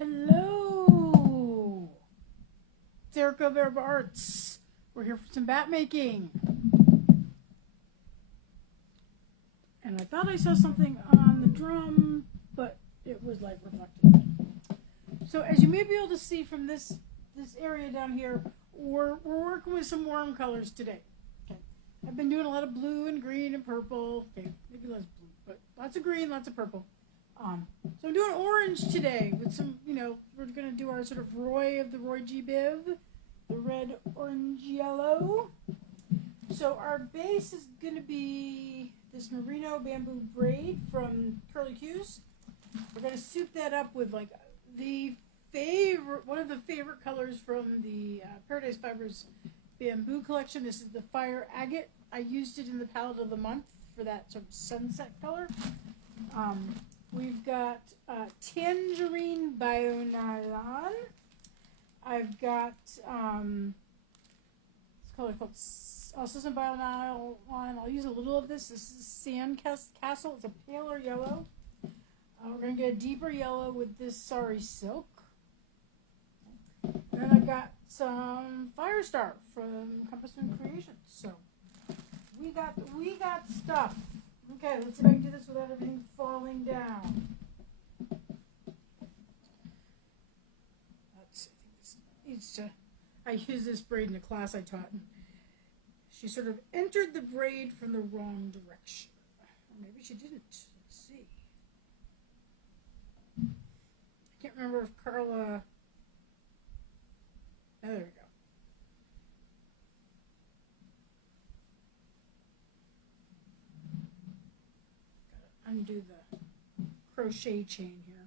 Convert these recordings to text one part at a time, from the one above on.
Hello! It's Erica of AriBo Arts. We're here for some Battmaking. And I thought I saw something on the drum, but it was like reflected. So as you may be able to see from this area down here, we're working with some warm colors today. Okay. I've been doing a lot of blue and green and purple. Okay, maybe less blue, but lots of green, lots of purple. So I'm doing orange today with some, we're going to do our sort of Roy of the Roy G. Biv, the red, orange, yellow. So our base is going to be this merino bamboo braid from Curly Q's. We're going to soup that up with like one of the favorite colors from the Paradise Fibers bamboo collection. This is the Fire Agate. I used it in the palette of the month for that sort of sunset color. We've got tangerine bio-nylon. I've got this color called also some bio-nylon. I'll use a little of this. This is Sand Castle. It's a paler yellow. We're going to get a deeper yellow with this Sari Silk. And then I've got some Firestar from Compass Moon Creations. So we got stuff. Okay, let's see if I can do this without everything falling down. Let's see, I think this needs to. I used this braid in a class I taught, and she sort of entered the braid from the wrong direction. Or maybe she didn't. Let's see. I can't remember if Carla. Oh, there we go. Undo the crochet chain here.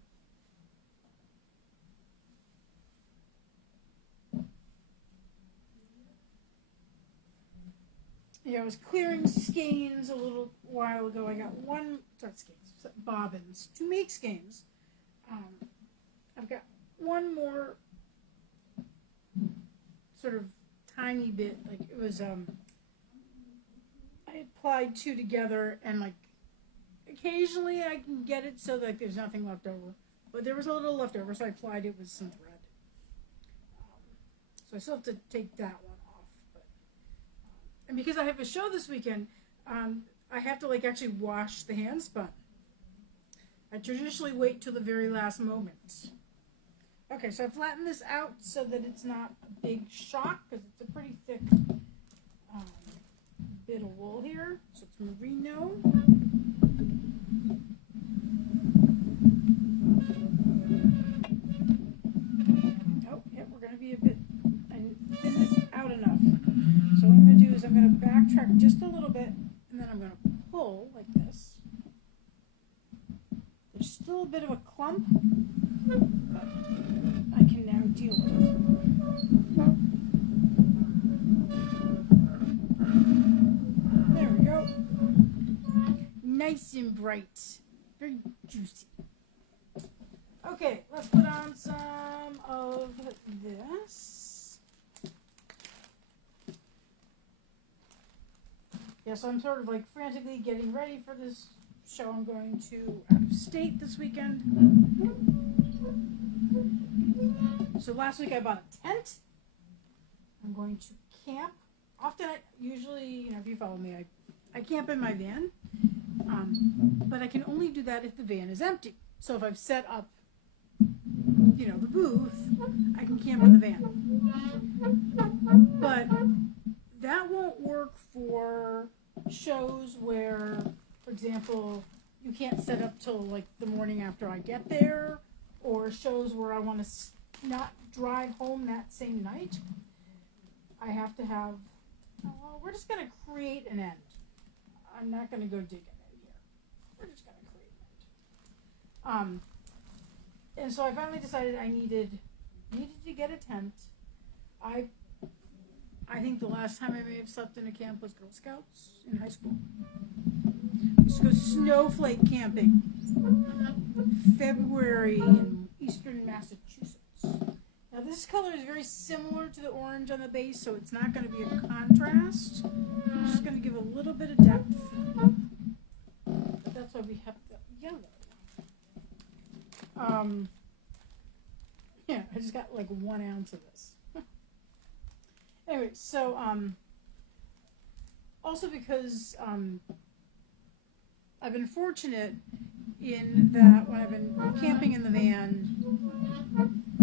Yeah, I was clearing skeins a little while ago. I got bobbins to make skeins. I've got one more sort of tiny bit, like it was, I applied two together and like occasionally I can get it so that there's nothing left over. But there was a little left over, so I applied it with some thread. So I still have to take that one off. But, and because I have a show this weekend, I have to like actually wash the hand spun. I traditionally wait till the very last moment. Okay, so I flatten this out so that it's not a big shock because it's a pretty thick bit of wool here. So it's merino. Oh, yeah, we're going to be a bit, I thin this out enough. So what I'm going to do is I'm going to backtrack just a little bit, and then I'm going to pull like this. There's still a bit of a clump, but I can now deal with it. There we go. Nice and bright. Very juicy. Okay, let's put on some of this. Yeah, so I'm sort of like frantically getting ready for this show. I'm going to out of state this weekend. So last week I bought a tent. I'm going to camp. Often, usually, if you follow me, I camp in my van. But I can only do that if the van is empty. So if I've set up, the booth, I can camp in the van. But that won't work for shows where, for example, you can't set up till like the morning after I get there, or shows where I want to not drive home that same night. I have to have, we're just going to create an end. I'm not going to go dig an end here. We're just going to create an end. And so I finally decided I needed to get a tent. I think the last time I may have slept in a camp was Girl Scouts in high school. We used to go snowflake camping. February in eastern Massachusetts. Now this color is very similar to the orange on the base, so it's not going to be a contrast. I'm just going to give a little bit of depth. But that's why we have the yellow. I just got like 1 ounce of this. Anyway, so also because I've been fortunate in that when I've been camping in the van,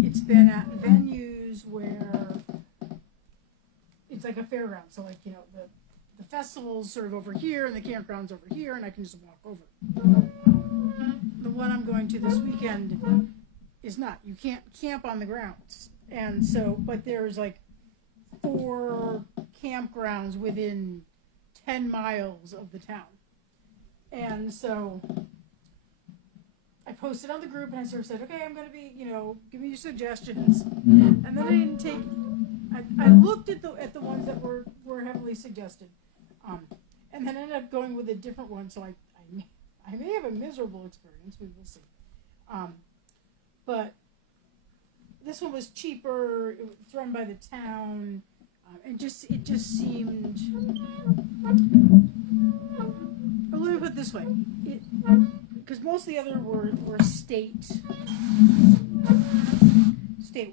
it's been at venues where it's like a fairground. So like, you know, the festival's sort of over here and the campground's over here, and I can just walk over. The one I'm going to this weekend is not. You can't camp on the grounds. And so, but there's like 4 campgrounds within 10 miles of the town. And so I posted on the group and I sort of said, okay, I'm going to be, you know, give me your suggestions. And then I didn't take, I looked at the ones that were heavily suggested. And then ended up going with a different one. So I may have a miserable experience. We will see. But this one was cheaper. It was run by the town. It just seemed. But let me put it this way, because most of the other were state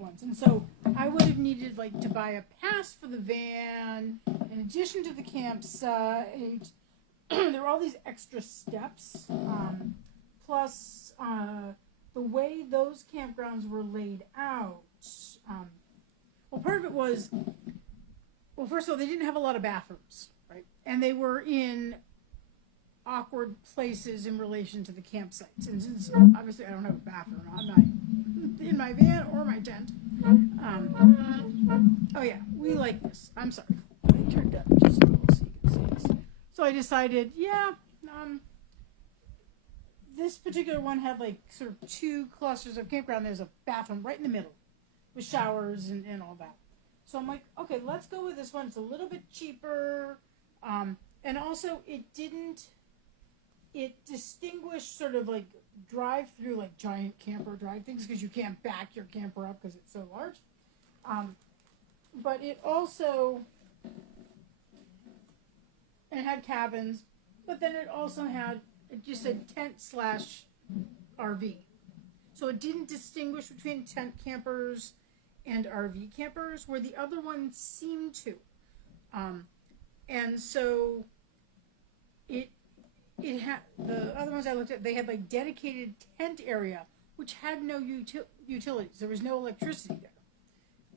ones, and so I would have needed like to buy a pass for the van in addition to the campsite. There were all these extra steps, plus the way those campgrounds were laid out. Well, part of it was, well, first of all, they didn't have a lot of bathrooms, right? And they were in awkward places in relation to the campsites. And since obviously I don't have a bathroom in my van or my tent. Oh yeah, we like this. I'm sorry. I turned up just a little so you can see this. So I decided, yeah, this particular one had like sort of 2 clusters of campground. There's a bathroom right in the middle with showers and all that. So I'm like, okay, let's go with this one. It's a little bit cheaper. And also it distinguished sort of like drive-through, like giant camper drive things, because you can't back your camper up because it's so large. But it also, it had cabins, but then it also had, it just said tent/RV. So it didn't distinguish between tent campers and RV campers, where the other ones seemed to. And so it had, the other ones I looked at, they had like dedicated tent area, which had no utilities. There was no electricity there.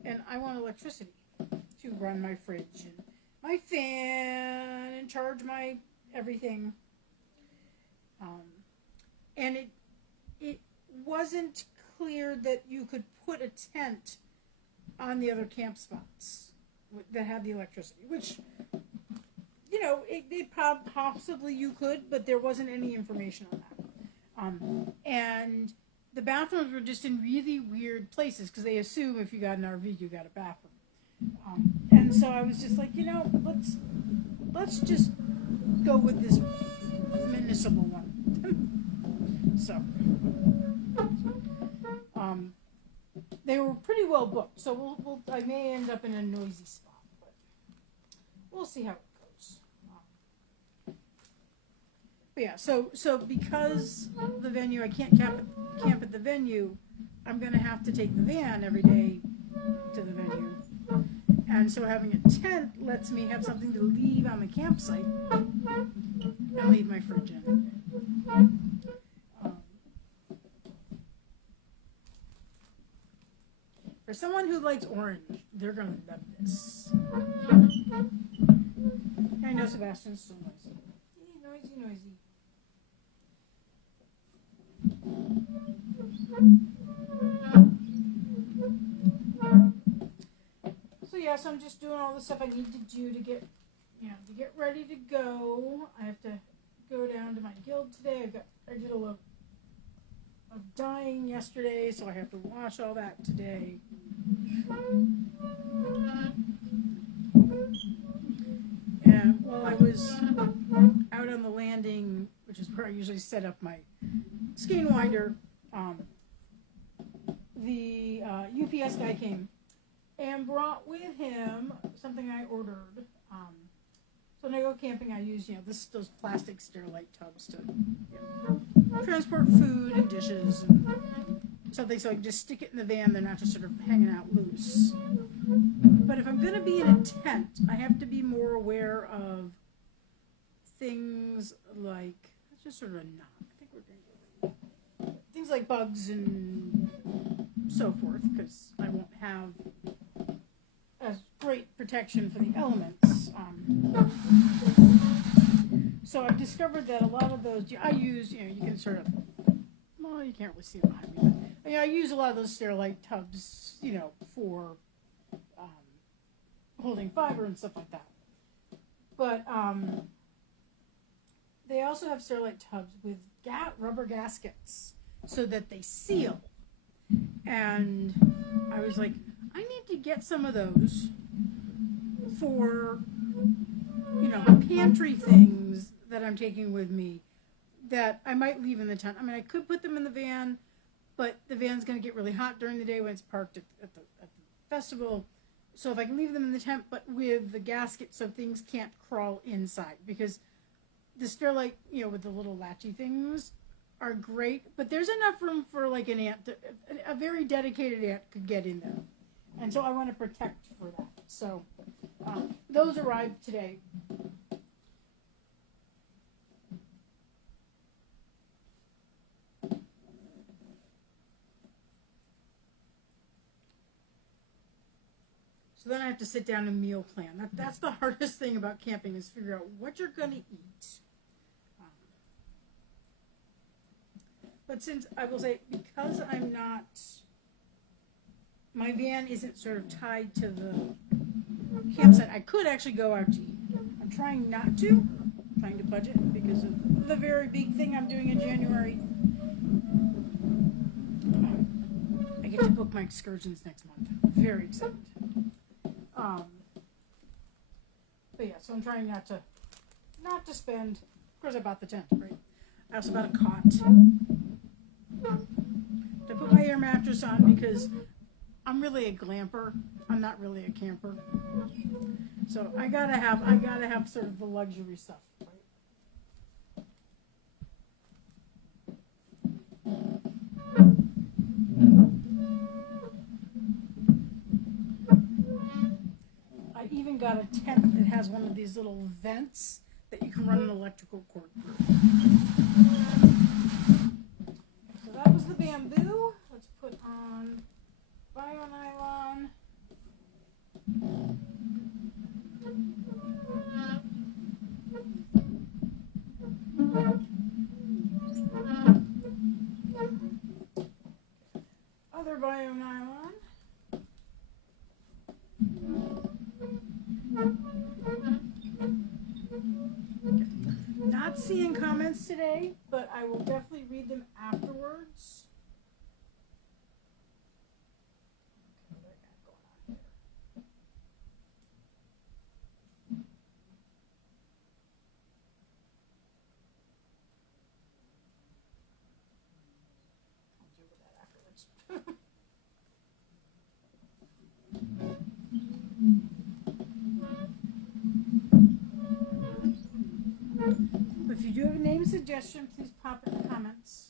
And I want electricity to run my fridge and my fan and charge my everything. And it wasn't clear that you could put a tent on the other camp spots that had the electricity, which, you know, it possibly you could, but there wasn't any information on that. And the bathrooms were just in really weird places, because they assume if you got an RV, you got a bathroom. And so I was just like, you know, let's just go with this municipal one. So, they were pretty well booked. So I may end up in a noisy spot, but we'll see how it goes. But yeah, so because the venue, I can't camp at the venue, I'm going to have to take the van every day to the venue. And so having a tent lets me have something to leave on the campsite and leave my fridge in. For someone who likes orange, they're going to love this. I know Sebastian's so noisy. Noisy. So yeah, so I'm just doing all the stuff I need to do to get ready to go. I have to go down to my guild today. I did a lot of dyeing yesterday, so I have to wash all that today. And while I was out on the landing, which is where I usually set up my skein winder, the UPS guy came and brought with him something I ordered. So when I go camping, I use those plastic Sterilite tubs to transport food and dishes and something so I can just stick it in the van. They're not just sort of hanging out loose. But if I'm going to be in a tent, I have to be more aware of things like, let's just sort of knock. I think we're going to things like bugs and so forth, because I won't have as great protection for the elements. So I've discovered that a lot of those, I use, you can sort of, well, you can't really see them behind me, but I use a lot of those Sterilite tubs, for holding fiber and stuff like that. But they also have Sterilite tubs with rubber gaskets so that they seal. And I was like, I need to get some of those for, pantry things that I'm taking with me that I might leave in the tent. I mean, I could put them in the van, but the van's going to get really hot during the day when it's parked at the festival. So if I can leave them in the tent, but with the gasket so things can't crawl inside, because the Sterilite, with the little latchy things are great, but there's enough room for like an ant, a very dedicated ant could get in there. And so I want to protect for that. So those arrived today. So then I have to sit down and meal plan. That's the hardest thing about camping, is figure out what you're going to eat. But since, I will say, because I'm not, my van isn't sort of tied to the campsite, I could actually go out to eat. I'm trying not to. I'm trying to budget because of the very big thing I'm doing in January. I get to book my excursions next month. Very excited. But yeah, so I'm trying not to spend. Of course, I bought the tent, right? I also bought a cot to put my air mattress on, because I'm really a glamper. I'm not really a camper. So I gotta have sort of the luxury stuff, right? I even got a tent that has one of these little vents that you can run an electrical cord through. So that was the bamboo. Let's put on bio-nylon. Other bio-nylon. Not seeing comments today, but I will definitely read them afterwards. Okay, what do I got going on here? I'll deal with that afterwards. If you do have a name suggestion, please pop in the comments.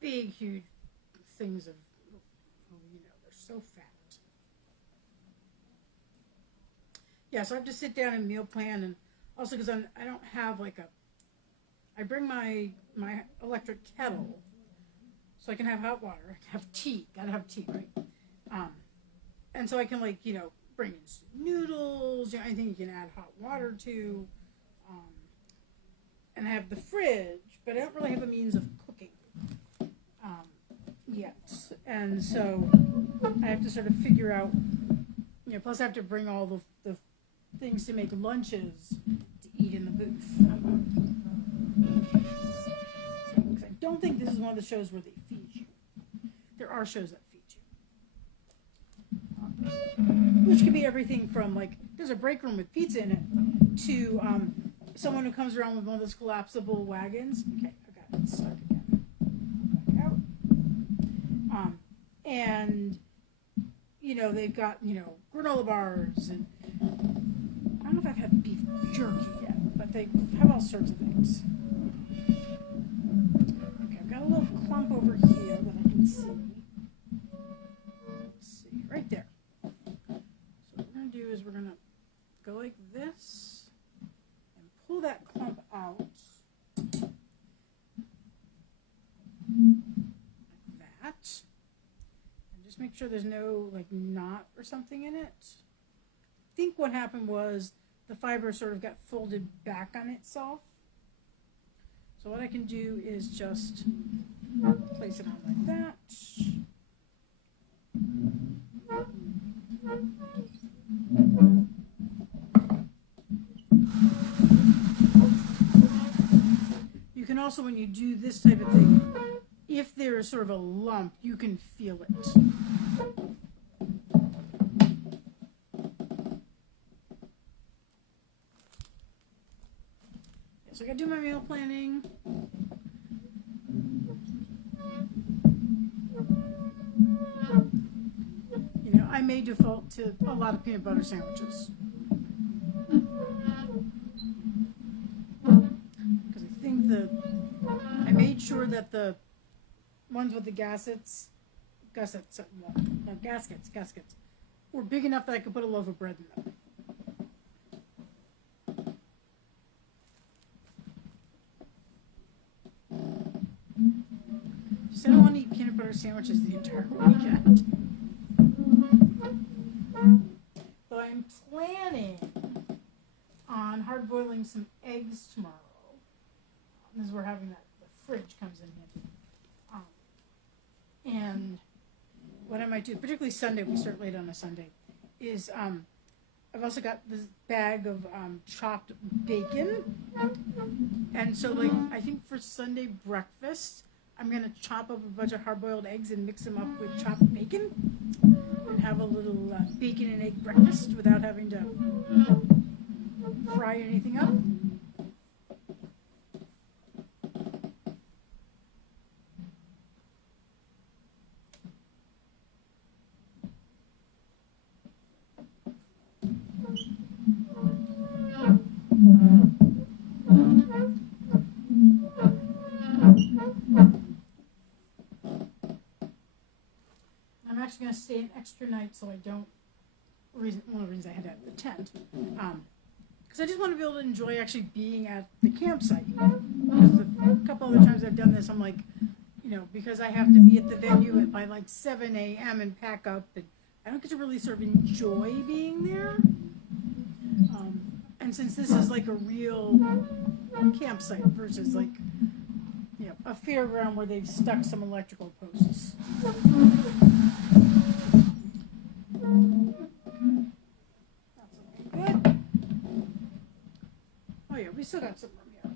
Big, huge things of, they're so fat. Yeah, so I have to sit down and meal plan, and also because I don't have I bring my electric kettle, so I can have hot water, I can have tea, gotta have tea, right? And so I can bring in noodles, anything you can add hot water to, and I have the fridge, but I don't really have a means of cooking. Yet. And so I have to sort of figure out, plus I have to bring all the things to make lunches to eat in the booth. I don't think this is one of the shows where they feed you. there are shows that feed you. Which could be everything from, like, there's a break room with pizza in it, to someone who comes around with one of those collapsible wagons. Okay, I got it stuck again. Back out. And, you know, they've got, you know, granola bars, and I don't know if I've had beef jerky yet, but they have all sorts of things. Okay, I've got a little clump over here that I can see. Let's see, right there. So what we're going to do is we're going to go like this and pull that clump out. Like that. And just make sure there's no, like, knot or something in it. I think what happened was the fiber sort of got folded back on itself. So what I can do is just place it on like that. You can also, when you do this type of thing, if there is sort of a lump, you can feel it. So I gotta do my meal planning. You know, I may default to a lot of peanut butter sandwiches. Because I think I made sure that the ones with the gaskets, were big enough that I could put a loaf of bread in them. So I don't want to eat peanut butter sandwiches the entire weekend. So I'm planning on hard boiling some eggs tomorrow. This is where having the fridge comes in handy. And what I might do, particularly Sunday, we start late on a Sunday, is I've also got this bag of chopped bacon. And so, like, I think for Sunday breakfast, I'm going to chop up a bunch of hard-boiled eggs and mix them up with chopped bacon and have a little bacon and egg breakfast without having to fry anything up. I'm actually going to stay an extra night so I don't, one of the reasons I had to have the tent, because I just want to be able to enjoy actually being at the campsite. Because a couple other times I've done this, I'm like, you know, because I have to be at the venue by like 7 a.m. and pack up, and I don't get to really sort of enjoy being there. And since this is like a real campsite versus like, you know, a fairground where they've stuck some electrical posts. That's looking good. Oh yeah, we still got some room here.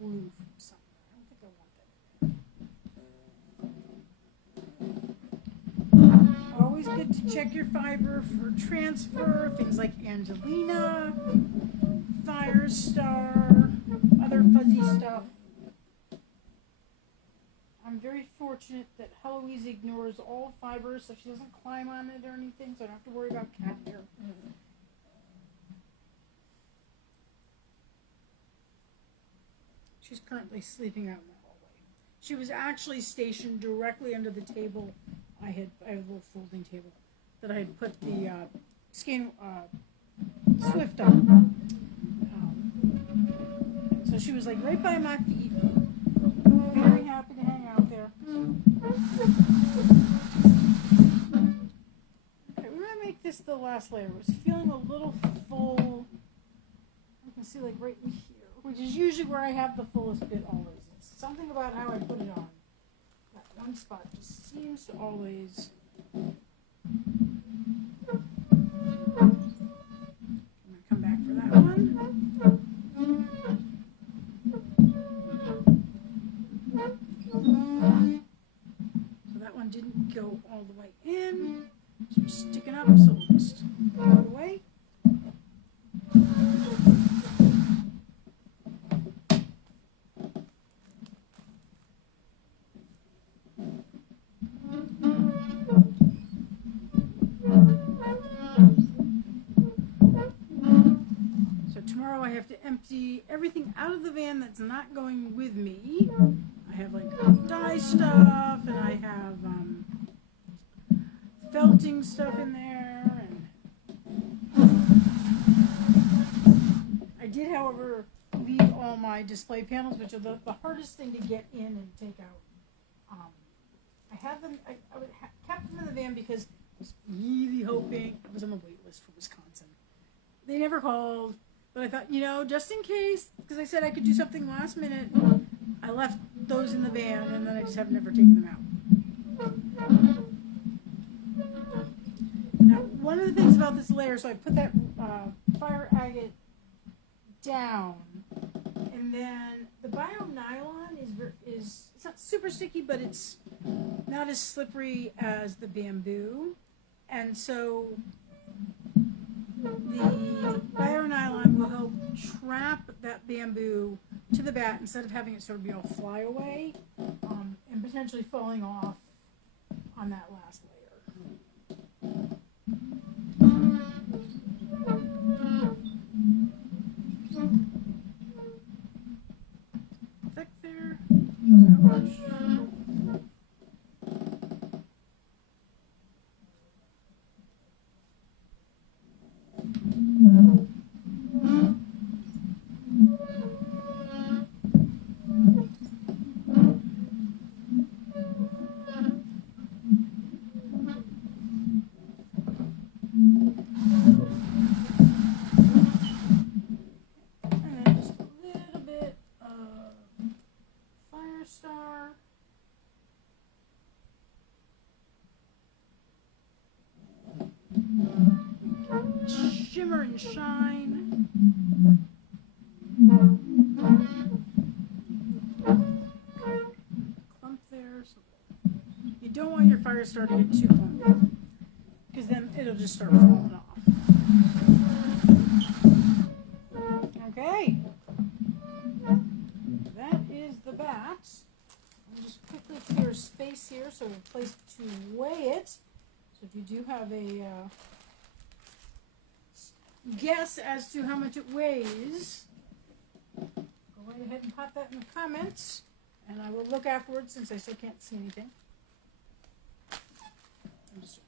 Blue from somewhere. I don't think I want that. Always good to check your fiber for transfer, things like Angelina, Firestar, other fuzzy stuff. I'm very fortunate that Heloise ignores all fibers, so she doesn't climb on it or anything, so I don't have to worry about cat hair. She's currently sleeping out in the hallway. She was actually stationed directly under the table. I have a little folding table that I had put the Swift on. So she was like right by my feet. Very happy to hang out there. Okay, we're gonna make this this the last layer. It was feeling a little full. You can see like right in here, which is usually where I have the fullest bit always. It's something about how I put it on. That one spot just seems to always. I'm going to come back for that one. So that one didn't go all the way in. So we're sticking up, so we'll just go away. So tomorrow I have to empty everything out of the van that's not going with me. I have like dye stuff, and I have felting stuff in there, and I did, however, leave all my display panels, which are the hardest thing to get in and take out. I have them. I kept them in the van because I was really hoping I was on the wait list for Wisconsin. They never called, but I thought, you know, just in case, because I said I could do something last minute. I left those in the van, and then I just have never taken them out. Now, one of the things about this layer, so I put that fire agate down, and then the bio nylon is it's not super sticky, but it's not as slippery as the bamboo, and so the bio nylon will help trap that bamboo to the bat instead of having it sort of be all fly away and potentially falling off on that last layer. Thick there. Shimmer and shine. Clump there. So you don't want your fire star to get too clumpy, because then it'll just start falling off. Okay. That is the bat. I'll just quickly clear space here so we have a place to weigh it. So if you do have a guess as to how much it weighs, go right ahead and pop that in the comments, and I will look afterwards since I still can't see anything. I'm just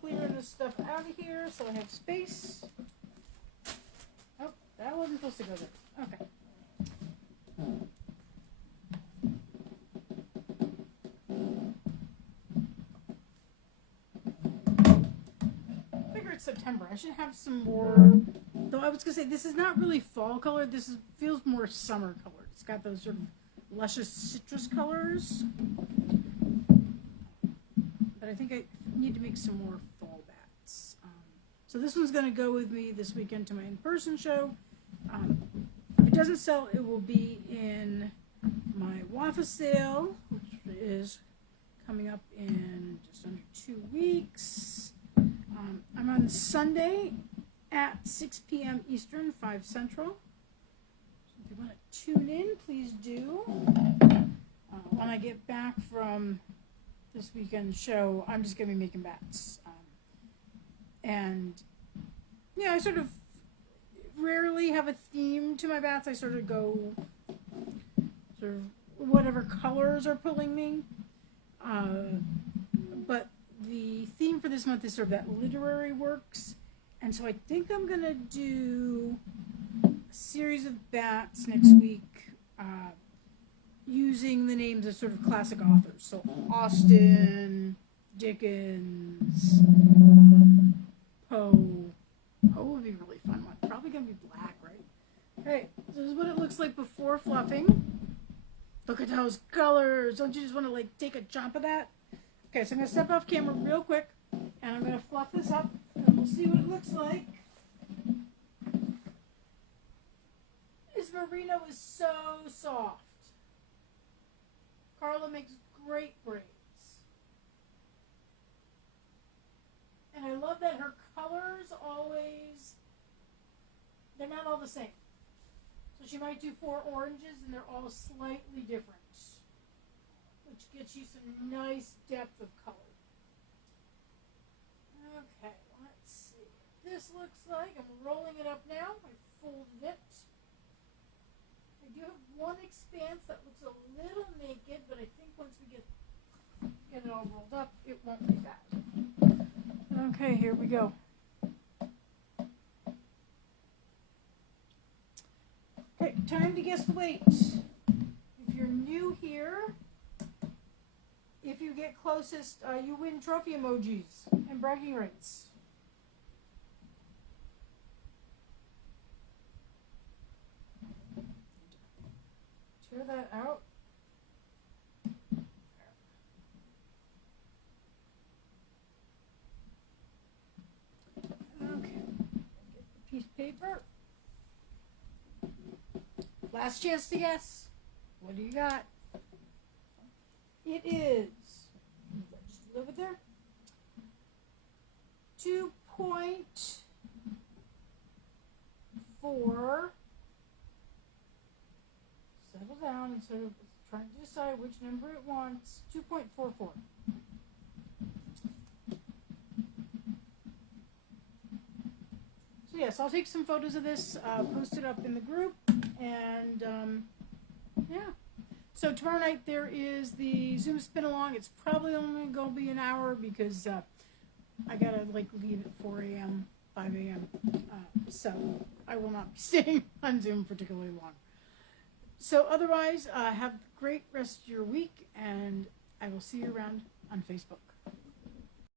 clearing this stuff out of here so I have space. Oh, that wasn't supposed to go there. Okay. September. I should have some more, though I was going to say this is not really fall colored. This feels more summer colored. It's got those sort of luscious citrus colors. But I think I need to make some more fall bats. So this one's going to go with me this weekend to my in-person show. If it doesn't sell, it will be in my WAFA sale, which is coming up in just under 2 weeks. I'm on Sunday at 6 p.m. Eastern, 5 Central. So if you want to tune in, please do. When I get back from this weekend show, I'm just going to be making bats. And, yeah, I sort of rarely have a theme to my bats. I sort of go sort of whatever colors are pulling me. But the theme for this month is sort of that literary works, and so I think I'm going to do a series of bats next week using the names of sort of classic authors. So Austen, Dickens, Ho. Ho would be a really fun one. Probably going to be black, right? Okay, this is what it looks like before fluffing. Look at those colors. Don't you just want to like take a chomp of that? Okay, so I'm going to step off camera real quick, and I'm going to fluff this up, and we'll see what it looks like. This merino is so soft. Carla makes great braids. And I love that her colors always, they're not all the same. So she might do 4 oranges and they're all slightly different, which gets you some nice depth of color. Okay, let's see what this looks like. I'm rolling it up now. I folded it. I do have one expanse that looks a little naked, but I think once we get it all rolled up, it won't be bad. Okay, here we go. Okay, time to guess the weight. If you're new here, if you get closest, you win trophy emojis and bragging rights. Tear that out. Okay, get the piece of paper. Last chance to guess. What do you got? It is, just leave it there, 2.4. Settle down and sort of trying to decide which number it wants. 2.44. So yes, I'll take some photos of this, post it up in the group, and yeah. So tomorrow night there is the Zoom spin along. It's probably only going to be an hour because I gotta like leave at 4 a.m., 5 a.m. So I will not be staying on Zoom particularly long. So otherwise, have a great rest of your week, and I will see you around on Facebook.